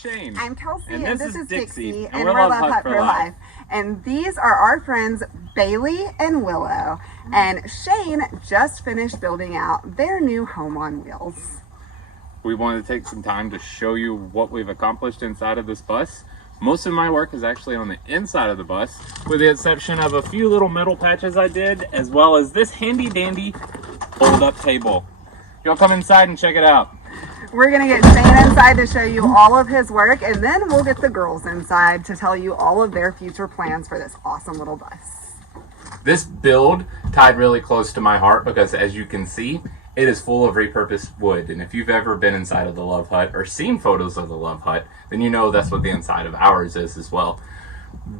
Shane. I'm Kelsey, and this is Dixie, and we're Love Hut for Life. And these are our friends Bailey and Willow. And Shane just finished building out their new home on wheels. We wanted to take some time to show you what we've accomplished inside of this bus. Most of my work is actually on the inside of the bus, with the exception of a few little metal patches I did, as well as this handy dandy fold-up table. Y'all come inside and check it out. We're gonna get Shane inside to show you all of his work, and then we'll get the girls inside to tell you all of their future plans for this awesome little bus. This build tied really close to my heart because, as you can see, it is full of repurposed wood. And if you've ever been inside of the Love Hut or seen photos of the Love Hut, then you know that's what the inside of ours is as well.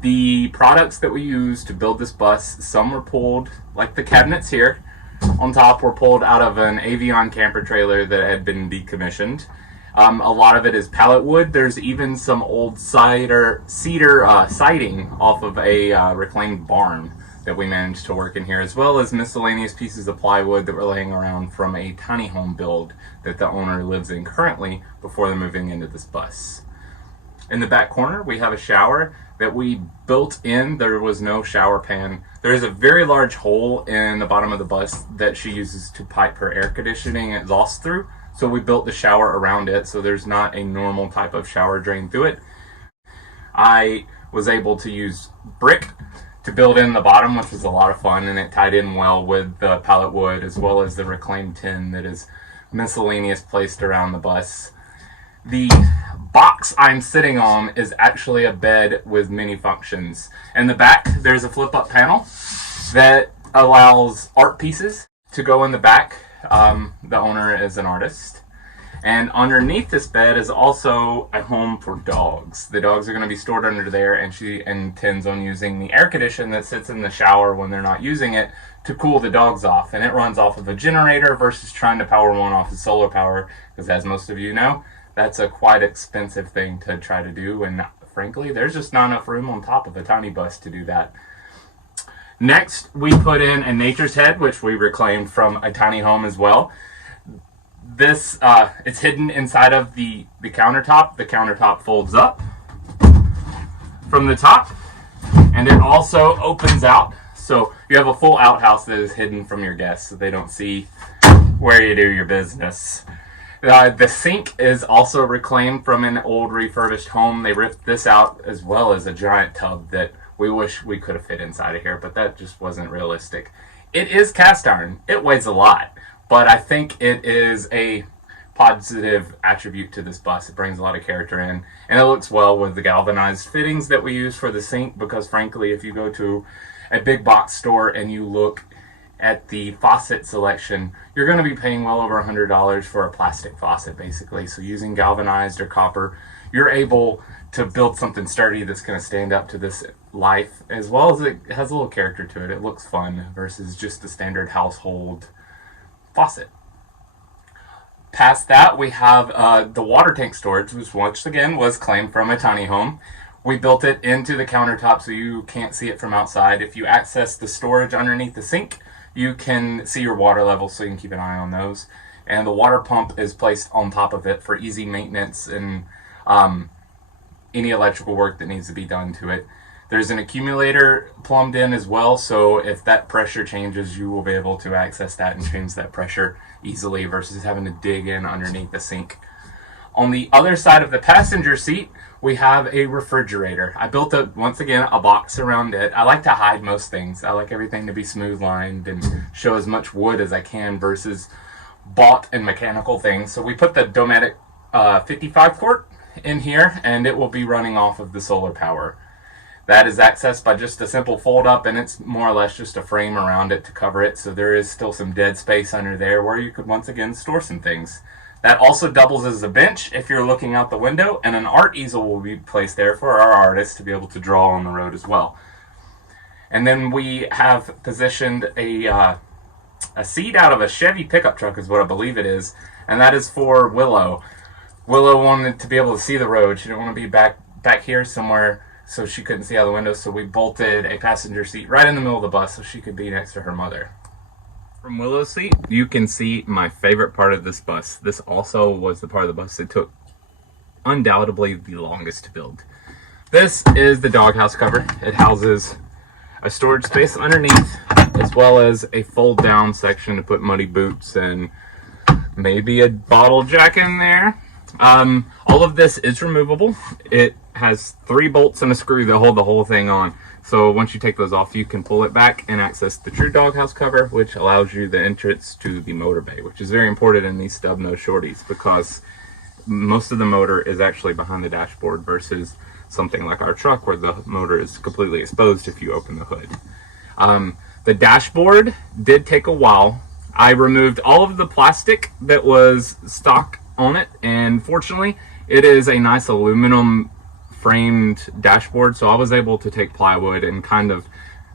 The products that we used to build this bus, some were pulled, like the cabinets here on top, were pulled out of an Avion camper trailer that had been decommissioned. A lot of it is pallet wood. There's even some old cedar siding off of a reclaimed barn that we managed to work in here, as well as miscellaneous pieces of plywood that were laying around from a tiny home build that the owner lives in currently before they're moving into this bus. In the back corner, we have a shower that we built in. There was no shower pan. There is a very large hole in the bottom of the bus that she uses to pipe her air conditioning exhaust through. So we built the shower around it, so there's not a normal type of shower drain through it. I was able to use brick to build in the bottom, which was a lot of fun, and it tied in well with the pallet wood as well as the reclaimed tin that is miscellaneous placed around the bus. The box I'm sitting on is actually a bed with many functions. In the back, there's a flip-up panel that allows art pieces to go in the back. The owner is an artist. And underneath this bed is also a home for dogs. The dogs are going to be stored under there, and she intends on using the air conditioner that sits in the shower when they're not using it to cool the dogs off. And it runs off of a generator versus trying to power one off of solar power, because as most of you know, that's a quite expensive thing to try to do, and frankly, there's just not enough room on top of a tiny bus to do that. Next, we put in a nature's head, which we reclaimed from a tiny home as well. This it's hidden inside of the countertop. The countertop folds up from the top, and it also opens out, so you have a full outhouse that is hidden from your guests, so they don't see where you do your business. The sink is also reclaimed from an old refurbished home. They ripped this out, as well as a giant tub that we wish we could have fit inside of here, but that just wasn't realistic. It is cast iron. It weighs a lot, but I think it is a positive attribute to this bus. It brings a lot of character in, and it looks well with the galvanized fittings that we use for the sink, because frankly, if you go to a big box store and you look at the faucet selection, you're going to be paying well over $100 for a plastic faucet, basically. So using galvanized or copper, you're able to build something sturdy that's going to stand up to this life, as well as it has a little character to it. It looks fun versus just the standard household faucet. Past that, we have the water tank storage, which once again was claimed from a tiny home. We built it into the countertop so you can't see it from outside. If you access the storage underneath the sink, you can see your water levels, so you can keep an eye on those. And the water pump is placed on top of it for easy maintenance and any electrical work that needs to be done to it. There's an accumulator plumbed in as well, so if that pressure changes, you will be able to access that and change that pressure easily versus having to dig in underneath the sink. On the other side of the passenger seat, we have a refrigerator. I built once again a box around it. I like to hide most things. I like everything to be smooth lined and show as much wood as I can versus bought and mechanical things. So we put the Dometic 55 quart in here, and it will be running off of the solar power. That is accessed by just a simple fold up, and it's more or less just a frame around it to cover it. So there is still some dead space under there where you could once again store some things. That also doubles as a bench if you're looking out the window, and an art easel will be placed there for our artists to be able to draw on the road as well. And then we have positioned a seat out of a Chevy pickup truck is what I believe it is, and that is for Willow. Willow wanted to be able to see the road. She didn't want to be back here somewhere so she couldn't see out the window, so we bolted a passenger seat right in the middle of the bus so she could be next to her mother. From Willow's seat, you can see my favorite part of this bus. This also was the part of the bus that took undoubtedly the longest to build. This is the doghouse cover. It houses a storage space underneath, as well as a fold down section to put muddy boots and maybe a bottle jack in there. All of this is removable. It has 3 bolts and a screw that hold the whole thing on. So once you take those off, you can pull it back and access the true doghouse cover, which allows you the entrance to the motor bay, which is very important in these stub nose shorties because most of the motor is actually behind the dashboard versus something like our truck where the motor is completely exposed if you open the hood. The dashboard did take a while. I removed all of the plastic that was stock on it, and fortunately it is a nice aluminum framed dashboard, so I was able to take plywood and kind of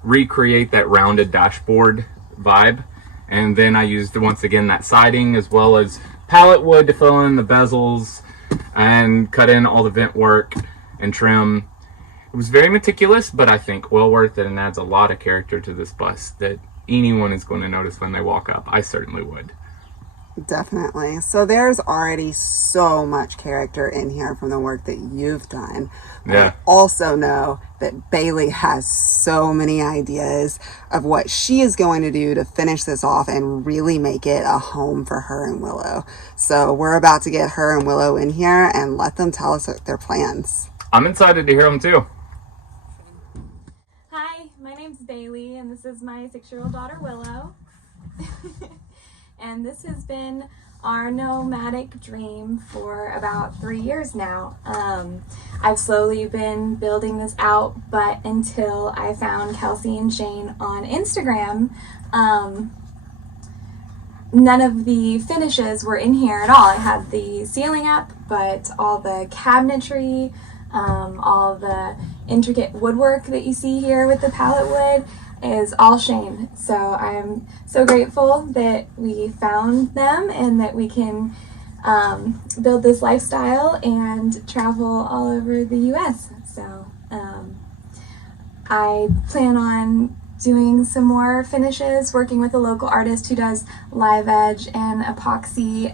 recreate that rounded dashboard vibe. And then I used once again that siding as well as pallet wood to fill in the bezels and cut in all the vent work and trim. It was very meticulous, but I think well worth it and adds a lot of character to this bus that anyone is going to notice when they walk up. I certainly would. Definitely. So there's already so much character in here from the work that you've done. Yeah. I also know that Bailey has so many ideas of what she is going to do to finish this off and really make it a home for her and Willow. So we're about to get her and Willow in here and let them tell us their plans. I'm excited to hear them too. Hi, my name's Bailey, and this is my 6-year-old daughter, Willow. And this has been our nomadic dream for about 3 years now. I've slowly been building this out, but until I found Kelsey and Shane on Instagram, none of the finishes were in here at all. I had the ceiling up, but all the cabinetry, all the intricate woodwork that you see here with the pallet wood is all Shane. So I'm so grateful that we found them and that we can build this lifestyle and travel all over the US. So I plan on doing some more finishes, working with a local artist who does live edge and epoxy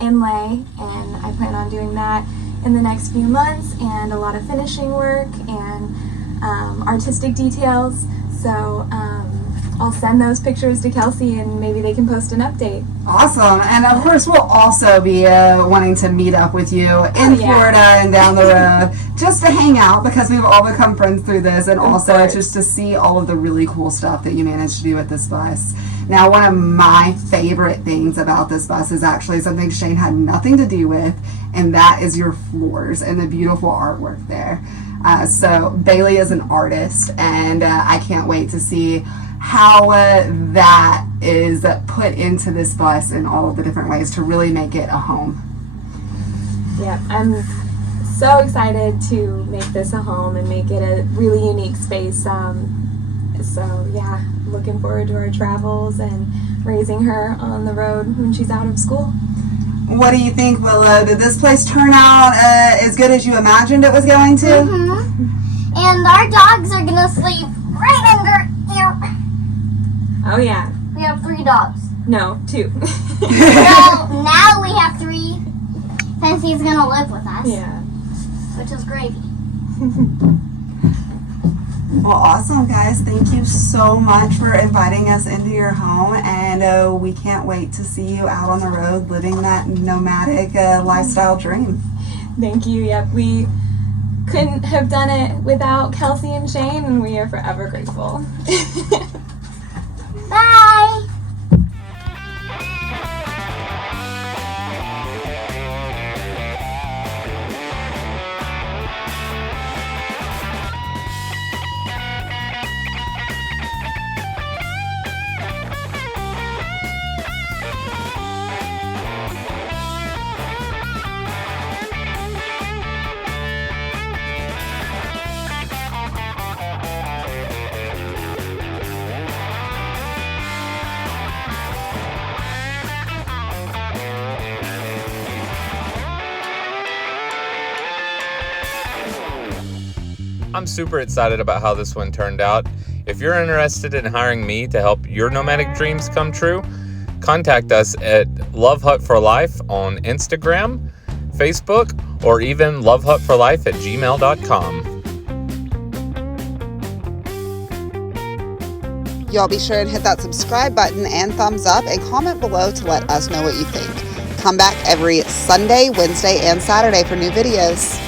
inlay, and I plan on doing that in the next few months, and a lot of finishing work and artistic details. So I'll send those pictures to Kelsey and maybe they can post an update. Awesome. And of course, we'll also be wanting to meet up with you in Florida and down the road just to hang out because we've all become friends through this, and also just to see all of the really cool stuff that you managed to do with this bus. Now, one of my favorite things about this bus is actually something Shane had nothing to do with, and that is your floors and the beautiful artwork there. So Bailey is an artist, and I can't wait to see how that is put into this bus in all of the different ways to really make it a home. Yeah, I'm so excited to make this a home and make it a really unique space. So yeah, looking forward to our travels and raising her on the road when she's out of school. What do you think, Willow? Did this place turn out as good as you imagined it was going to? Mm-hmm. And our dogs are going to sleep right under here. Oh yeah. We have 3 dogs. No, 2. Well, now we have 3 since he's going to live with us. Yeah. Which is gravy. Well, awesome, guys. Thank you so much for inviting us into your home, and we can't wait to see you out on the road living that nomadic lifestyle dream. Thank you. Yep, we couldn't have done it without Kelsey and Shane, and we are forever grateful. Bye! I'm super excited about how this one turned out. If you're interested in hiring me to help your nomadic dreams come true, contact us at Love Hut for Life on Instagram, Facebook, or even lovehutforlife@gmail.com. Y'all be sure and hit that subscribe button and thumbs up and comment below to let us know what you think. Come back every Sunday, Wednesday, and Saturday for new videos.